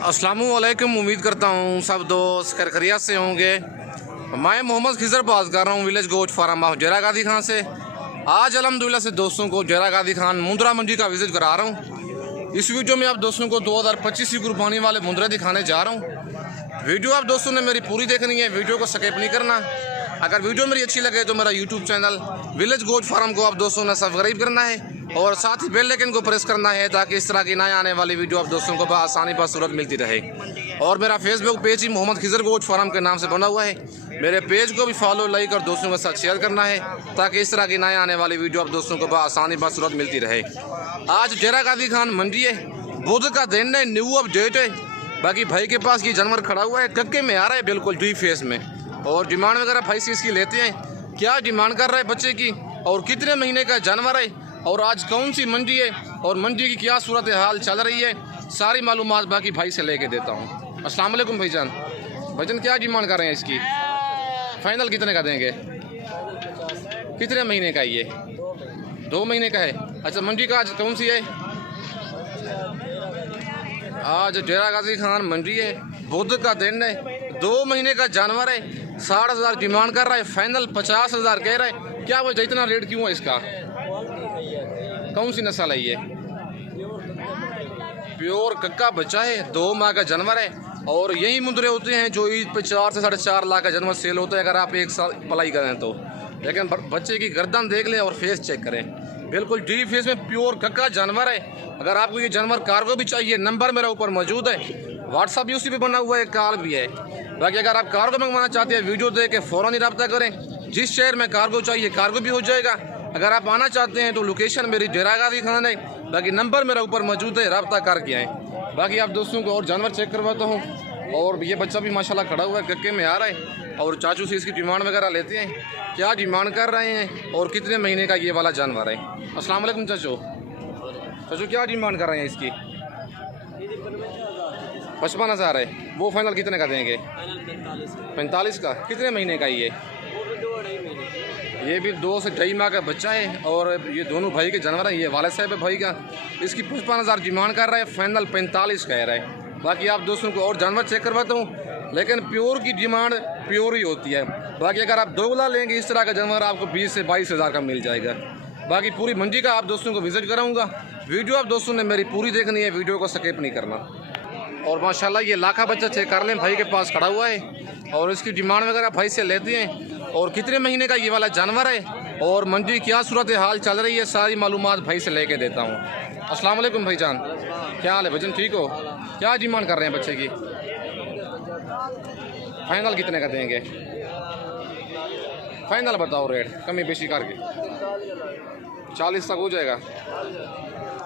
अस्सलामुअलैकुम। उम्मीद करता हूँ सब दोस्त खैरियत से होंगे। मैं मोहम्मद खिजर बात कर रहा हूँ विलेज गोट फार्म ऑफ जरा गादी खान से। आज अल्हम्दुलिल्लाह से दोस्तों को जरा गादी खान मुंद्रा मंडी का विजिट करा रहा हूँ। इस वीडियो में आप दोस्तों को 2025 की कुर्बानी वाले मुंद्रे दिखाने जा रहा हूँ। वीडियो आप दोस्तों ने मेरी पूरी देखनी है, वीडियो को स्किप नहीं करना। अगर वीडियो मेरी अच्छी लगे तो मेरा YouTube channel village goat farm को आप दोस्तों ने सब्सक्राइब करना है और साथ ही बेल आइकन को प्रेस करना है ताकि इस तरह की नए आने वाली वीडियो आप दोस्तों को आसानी पर सूरत मिलती रहे। और मेरा फेसबुक पेज ही मोहम्मद खिजर गोट फार्म के नाम से बना हुआ है। मेरे पेज को भी फॉलो लाइक और दोस्तों के साथ शेयर करना है ताकि इस तरह की नए आने वाली वीडियो आप दोस्तों को आसानी पर सूरत मिलती रहे। आज जरा गादी खान मंडी है, बुध का दिन है, न्यू अपडेट है। बाकी भाई के पास ये जानवर खड़ा हुआ है, कक्के में आ रहा है बिल्कुल डी फेस में। और डिमांड वगैरह भाई से इसकी लेते हैं, क्या डिमांड कर रहा है बच्चे की और कितने महीने का जानवर है और आज कौन सी मंडी है और मंडी की क्या सूरत हाल चल रही है, सारी मालूमात बाकी भाई से लेके देता हूँ। अस्सलाम वालेकुम भाईजान। भाईजान क्या डिमांड कर रहे हैं इसकी? फाइनल कितने का देंगे? कितने महीने का ये? 2 महीने का है। अच्छा, मंडी का आज कौन सी है? आज डेरा गाजी खान मंडी है, बुध का दिन है, 2 महीने का जानवर है। 60,000 डिमांड कर रहा है, फाइनल 50,000 कह रहा है। क्या वजह, इतना रेट क्यों है इसका? कौन सी नस्ल है ये? प्योर कक्का बच्चा है, 2 माह का जानवर है। और यही मुंद्रे होते हैं जो ईद पे 4 से 4.5 लाख का जानवर सेल होता है अगर आप एक साल पलाई करें तो। लेकिन बच्चे की गर्दन देख लें और फेस चेक करें, बिल्कुल डी फेस में प्योर कक्का जानवर है। अगर आपको ये जानवर कार्गो भी चाहिए, नंबर मेरा ऊपर मौजूद है, व्हाट्सअप भी उसी पे बना हुआ है, कॉल भी है। बाकी अगर आप कार्गो मंगवाना चाहते हैं वीडियो देख के फ़ौरन ही रब्ता करें। जिस शहर में कार्गो चाहिए कार्गो भी हो जाएगा। अगर आप आना चाहते हैं तो लोकेशन मेरी जरा गादी खान है, बाकी नंबर मेरा ऊपर मौजूद है, रब्ता करके आएँ। बाकी आप दोस्तों को और जानवर चेक करवाता हूँ। और ये बच्चा भी माशाल्लाह खड़ा हुआ है, कक्के में आ रहा है। और चाचू से इसकी डिमांड वगैरह लेते हैं, क्या डिमांड कर रहे हैं और कितने महीने का ये वाला जानवर है। अस्सलाम वालेकुम चाचू। चाचू क्या डिमांड कर रहे हैं इसकी? 55,000 है। वो फाइनल कितने का देंगे? 45 का। कितने महीने का ये भी 2 से 2.5 माह का बच्चा है। और ये दोनों भाई के जानवर हैं, ये वाले साहब है भाई का। इसकी 55,000 डिमांड कर रहा है, फाइनल 45 कह रहा है। बाकी आप दोस्तों को और जानवर चेक करवाता हूँ, लेकिन प्योर की डिमांड प्योर ही होती है। बाकी अगर आप दोगला लेंगे इस तरह का जानवर आपको 20 से 22,000 का मिल जाएगा। बाकी पूरी मंडी का आप दोस्तों को विजिट कराऊंगा। वीडियो आप दोस्तों ने मेरी पूरी देखनी है, वीडियो को स्किप नहीं करना। और माशाल्लाह ये लाखा बच्चा चेक कर लें, भाई के पास खड़ा हुआ है। और इसकी डिमांड वगैरह भाई से लेते हैं और कितने महीने का ये वाला जानवर है और मंडी क्या सूरत हाल चल रही है, सारी मालूमात भाई से लेके देता हूँ। अस्सलाम वालेकुम भाईजान, क्या हाल है भाईजान? ठीक हो? क्या डिमांड कर रहे हैं बच्चे की? फाइनल कितने का देंगे? फाइनल बताओ रेट, कमी बेशी करके। 40 तक हो जाएगा?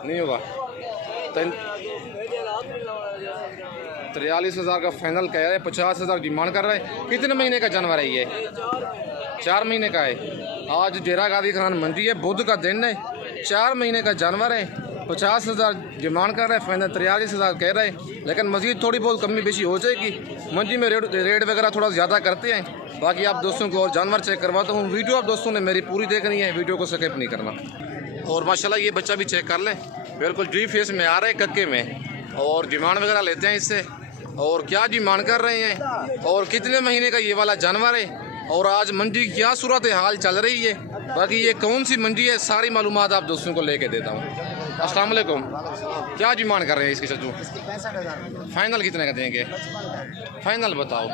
नहीं होगा? 43,000 का फाइनल कह रहे हैं, 50,000 डिमांड कर रहे हैं। कितने महीने का जानवर है ये? 4 महीने का है। आज डेरा गादी खान मंडी है, बुध का दिन है, 4 महीने का जानवर है। 50,000 डिमांड कर रहे हैं, फाइनल 43,000 कह रहे हैं। लेकिन मज़ीद थोड़ी बहुत कमी बेशी हो जाएगी, मंडी में रेट वगैरह थोड़ा ज़्यादा करते हैं। बाकी आप दोस्तों को और जानवर चेक करवाता हूँ। वीडियो आप दोस्तों ने मेरी पूरी देखनी है, वीडियो को स्किप नहीं करना। और माशाल्लाह ये बच्चा भी चेक कर लें, बिल्कुल डी फेस में आ रहा है, कक्के में। और डिमांड वगैरह लेते हैं इससे और क्या डिमांड कर रहे हैं और कितने महीने का ये वाला जानवर है और आज मंडी की क्या सूरत हाल चल रही है। बाकी ये कौन सी मंडी है, सारी मालूमात आप दोस्तों को लेके देता हूँ। अस्सलाम वालेकुम। क्या डिमांड कर रहे हैं इसकी चाचू? 65,000। फाइनल कितने का देंगे? फाइनल बताओ।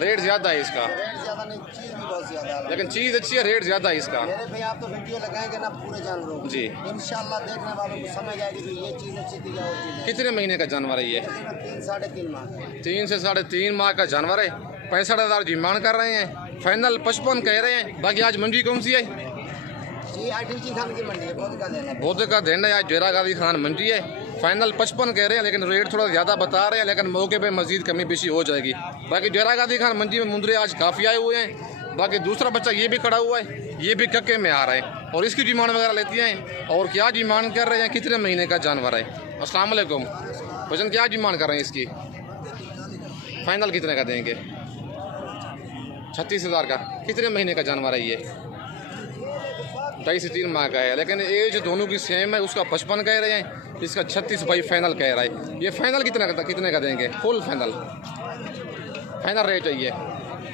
रेट ज़्यादा है इसका, लेकिन चीज़ अच्छी है, रेट ज़्यादा है इसका। मेरे भाई आप तो वीडियो लगाएंगे ना पूरे जानवरों को, जी इंशाल्लाह देखने वालों को समझ आएगी कि ये चीज़ अच्छी थी या वो चीज़। कितने महीने का जानवर है ये? 3 साढ़े 3 माह। 3 से 3.5 माह का जानवर है। 65,000 डिमांड कर रहे हैं, फाइनल 55 कह रहे हैं। बाकी आज मंडी कौन सी है? जी आरटीजी खान की मंडी है, बुध का दिन है, आज डेरा गादी खान मंडी है। फाइनल 55 कह रहे हैं, लेकिन रेट थोड़ा ज़्यादा बता रहे हैं, लेकिन मौके पे मजीद कमी बेशी हो जाएगी। बाकी डेरा गादी खान मंडी में मुंद्रे आज काफ़ी आए हुए हैं। बाकी दूसरा बच्चा ये भी खड़ा हुआ है, ये भी कक्के में आ रहा है और इसकी डिमांड वगैरह लेती हैं और क्या डिमांड कर रहे हैं, कितने महीने का जानवर है। अस्सलाम वालेकुम। वजन क्या डिमांड कर रहे हैं इसकी? फाइनल कितने का देंगे? 36,000 का। कितने महीने का जानवर है ये? 2.5 से 3 माह का है, लेकिन एज दोनों की सेम है। उसका 55 कह रहे हैं, इसका 36 भाई फाइनल कह रहा है। ये फाइनल कितने का देंगे? फुल फाइनल रेट है ये,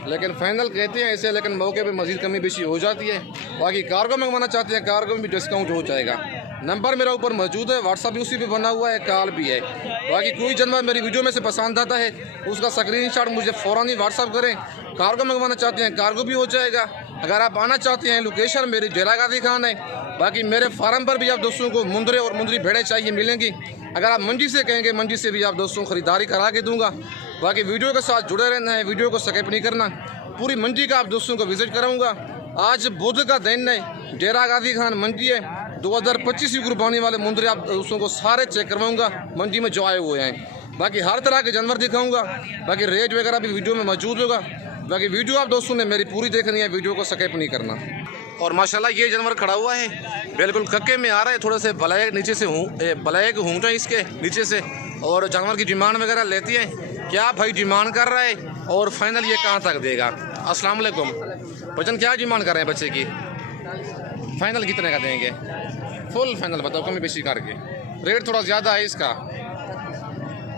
लेकिन फाइनल कहते हैं ऐसे, लेकिन मौके पे मज़ीद कमी बेशी हो जाती है। बाकी कार्गो मंगवाना चाहते हैं, कार्गो में भी डिस्काउंट हो जाएगा। नंबर मेरा ऊपर मौजूद है, व्हाट्सअप भी उसी पे बना हुआ है, कॉल भी है। बाकी कोई जानवर मेरी वीडियो में से पसंद आता है उसका स्क्रीनशॉट मुझे फ़ौरन ही व्हाट्सअप करें। कार्गो मंगवाना चाहते हैं, कार्गो भी हो जाएगा। अगर आप आना चाहते हैं, लोकेशन मेरी डेरा गाजी खान है। बाकी मेरे फार्म पर भी आप दोस्तों को मुंदरे और मुंदरी भेड़ें चाहिए मिलेंगी। अगर आप मंडी से कहेंगे, मंडी से भी आप दोस्तों को ख़रीदारी करा के दूँगा। बाकी वीडियो के साथ जुड़े रहना है, वीडियो को स्किप नहीं करना। पूरी मंडी का आप दोस्तों को विज़िट कराऊँगा। आज बुध का दिन है, डेरा गाजी खान मंडी है। 2025 की कुर्बानी वाले मुंदरे आप दोस्तों को सारे चेक करवाऊँगा मंडी में जो आए हुए हैं। बाकी हर तरह के जानवर दिखाऊँगा। बाकी रेट वगैरह भी वीडियो में मौजूद होगा। बाकी वीडियो आप दोस्तों ने मेरी पूरी देखनी है, वीडियो को स्किप नहीं करना। और माशाल्लाह ये जानवर खड़ा हुआ है, बिल्कुल कक्के में आ रहा है। थोड़े से ब्लैक नीचे से ब्लैक हूँ इसके नीचे से। और जानवर की डिमांड वगैरह लेती है, क्या भाई डिमांड कर रहा है और फाइनल ये कहाँ तक देगा? अस्सलाम वालेकुम। वजन क्या डिमांड कर रहे हैं बच्चे की? फाइनल कितने का देंगे? फुल फाइनल बताओ, कमी बेशी करके। रेट थोड़ा ज़्यादा है इसका,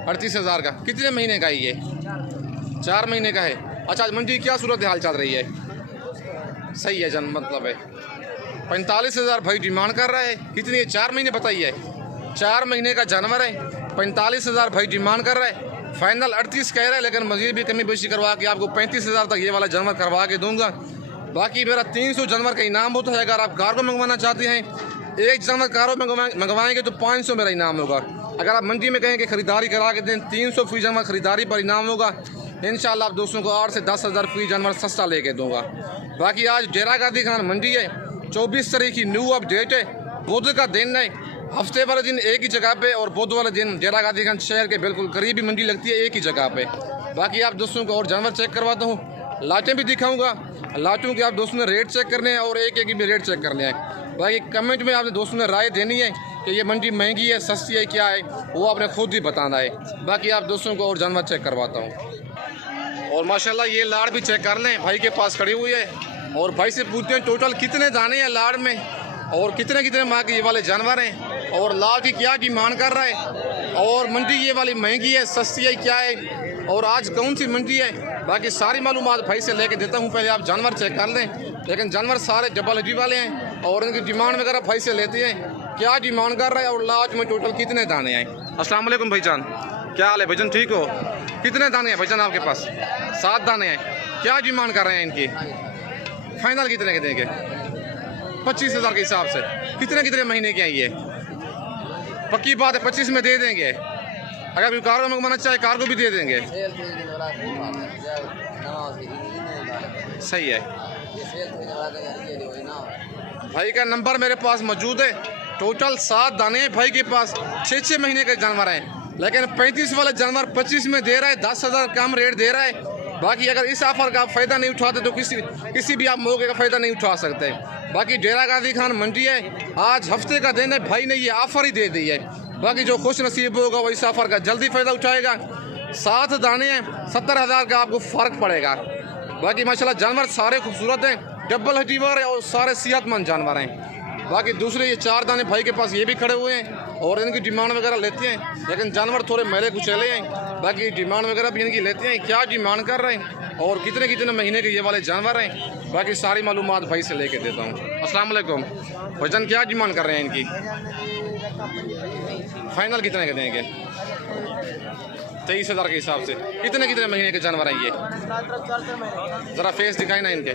38,000 का। कितने महीने का है ये? 4 महीने का है। अच्छा, मंडी क्या सूरत हाल चल रही है? सही है मतलब है। 45,000 भाई डिमांड कर रहा है। कितनी है? 4 महीने बताइए। 4 महीने का जानवर है, 45,000 भाई डिमांड कर रहा है। फाइनल 38 कह रहा है, लेकिन मज़ीद भी कमी बेशी करवा के आपको 35,000 तक ये वाला जानवर करवा के दूंगा। बाकी मेरा 300 जानवर का इनाम होता है। अगर आप कार्गो मंगवाना चाहते हैं, एक जानवर कार्गो मंगवाएंगे तो 500 मेरा इनाम होगा। अगर आप मंडी में कहेंगे खरीदारी करा के दें, 300 फी जानवर खरीदारी पर इनाम होगा। इंशाल्लाह आप दोस्तों को 8 से 10,000 फी जानवर सस्ता लेके दूंगा। बाकी आज डेरा गाजी खान मंडी है, 24 तारीख की न्यू अपडेट है। बुध का दिन है, हफ्ते वाले दिन एक ही जगह पे और बुध वाले दिन डेरा गाजी खान शहर के बिल्कुल करीब ही मंडी लगती है, एक ही जगह पे। बाकी आप दोस्तों को और जानवर चेक करवाता हूँ, लाटें भी दिखाऊंगा। लाटों के आप दोस्तों ने रेट चेक करने हैं और एक भी रेट चेक करने हैं। बाकी कमेंट में आपने दोस्तों ने राय देनी है कि ये मंडी महंगी है, सस्ती है, क्या है, वो आपने खुद ही बताना है। बाकी आप दोस्तों को और जानवर चेक करवाता हूँ। और माशाल्लाह ये लाड़ भी चेक कर लें, भाई के पास खड़ी हुई है। और भाई से पूछते हैं टोटल कितने दाने हैं लाड़ में और कितने माह के ये वाले जानवर हैं और लाड़ की क्या डिमांड कर रहा है और मंडी ये वाली महंगी है, सस्ती है, क्या है और आज कौन सी मंडी है। बाकी सारी मालूमात भाई से लेके देता हूँ। पहले आप जानवर चेक कर लें, लेकिन जानवर सारे डबल हड्डी वाले हैं और इनकी डिमांड वगैरह भाई से लेते हैं, क्या डिमांड कर रहा है और लास्ट में टोटल कितने दाने हैं। अस्सलाम वालेकुम भाईजान, क्या हाल है भाईजान? ठीक हो? कितने दाने हैं भाईजान आपके पास? 7 दाने हैं। क्या डिमांड कर रहे हैं इनकी? फाइनल कितने के देंगे? 25,000 के हिसाब से। कितने महीने के हैं ये? पक्की बात है 25 में दे देंगे। अगर कोई कार्गो मंगवाना चाहे कार्गो भी दे देंगे। सही है। भाई का नंबर मेरे पास मौजूद है। टोटल 7 दाने हैं भाई के पास, 6 महीने के जानवर हैं, लेकिन 35 वाला जानवर 25 में दे रहा है, 10,000 कम रेट दे रहा है। बाकी अगर इस ऑफर का आप फ़ायदा नहीं उठाते तो किसी भी आप मौके का फ़ायदा नहीं उठा सकते। बाकी डेरा गाजी खान मंडी है, आज हफ्ते का दिन है, भाई ने ये ऑफ़र ही दे दी है। बाकी जो खुश नसीब होगा वो इस ऑफर का जल्दी फ़ायदा उठाएगा। 7 दाने हैं, 70,000 का आपको फ़र्क पड़ेगा। बाकी माशाल्लाह जानवर सारे खूबसूरत हैं, डबल हड्डी वाले और सारे सेहतमंद जानवर हैं। बाकी दूसरे ये 4 दाने भाई के पास ये भी खड़े हुए हैं और इनकी डिमांड वगैरह लेते हैं, लेकिन जानवर थोड़े मैले कुचले हैं। बाकी डिमांड वगैरह भी इनकी लेते हैं, क्या डिमांड कर रहे हैं और कितने महीने के ये वाले जानवर हैं। बाकी सारी मालूमात भाई से लेके देता हूँ। अस्सलाम वालेकुम भाईजान, क्या डिमांड कर रहे हैं इनकी? फाइनल कितने के देंगे? 23,000 के हिसाब से। कितने महीने के जानवर हैं ये? ज़रा फेस दिखाए ना इनके।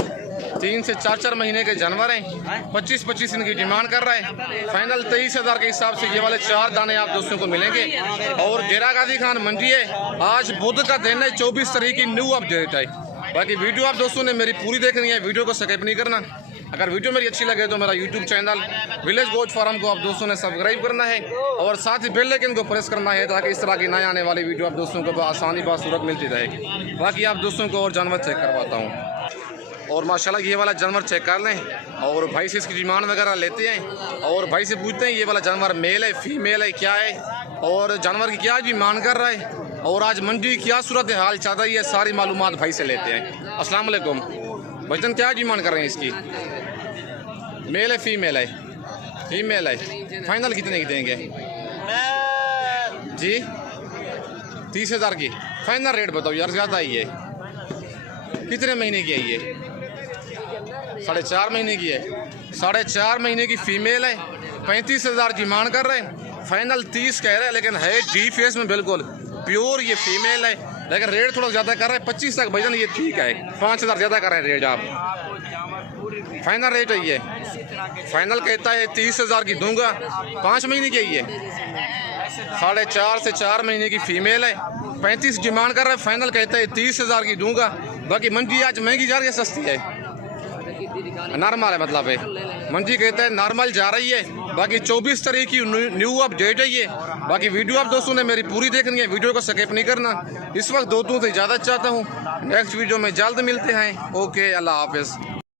3 से 4 महीने के जानवर हैं, 25 इनकी डिमांड कर रहा है। फाइनल 23,000 के हिसाब से ये वाले 4 दाने आप दोस्तों को मिलेंगे। और डेरा गाजी खान मंडी है, आज बुध का दिन है, 24 तारीख की न्यू अपडेट है। बाकी वीडियो आप दोस्तों ने मेरी पूरी देखनी है, वीडियो को स्किप नहीं करना। अगर वीडियो मेरी अच्छी लगे तो मेरा YouTube channel village goat farm को आप दोस्तों ने सब्सक्राइब करना है और साथ ही बेल आइकन को प्रेस करना है, ताकि इस तरह की नए आने वाली वीडियो आप दोस्तों को आसानी बासूरत मिलती रहेगी। बाकी आप दोस्तों को और जानवर चेक करवाता हूँ। और माशाल्लाह ये वाला जानवर चेक कर लें और भाई से इसकी डिमांड वगैरह लेते हैं और भाई से पूछते हैं ये वाला जानवर मेल है, फीमेल है, क्या है और जानवर की क्या डिमांड कर रहा है और आज मंडी क्या सूरत हाल चल रही है, सारी मालूमात भाई से लेते हैं। अस्सलाम वालेकुम भाईजान, क्या डिमांड कर रहे हैं इसकी? मेल है, फीमेल है? फीमेल है। फाइनल कितने की देंगे? जी 30,000 की फाइनल रेट बताओ यार, ज़्यादा ही है। कितने महीने की है ये? 4.5 महीने की है। 4.5 महीने की फीमेल है, 35,000 डिमांड कर रहे हैं, फाइनल 30 कह रहे हैं, लेकिन है डी फेस में बिल्कुल प्योर ये फीमेल है, लेकिन रेट थोड़ा ज़्यादा कर रहे हैं। 25 तक भजन ये ठीक है, 5,000 ज़्यादा कर रहे हैं रेट आप। फाइनल रेट है ये, फाइनल कहता है 30,000 की दूंगा। 5 महीने की है ये, 4.5 से 4 महीने की फीमेल है, 35 डिमांड कर रहा है, फाइनल कहता है 30,000 की दूंगा। बाकी मंजी आज महंगी जा रही है, सस्ती है, नॉर्मल है, मतलब है मंजी कहता है नॉर्मल जा रही है। बाकी 24 तारीख की न्यू अपडेट है ये। बाकी वीडियो आप दोस्तों ने मेरी पूरी देखनी है, वीडियो को स्किप नहीं करना। इस वक्त दोस्तों से इजाज़त चाहता हूँ, नेक्स्ट वीडियो में जल्द मिलते हैं। ओके, अल्लाह हाफिज़।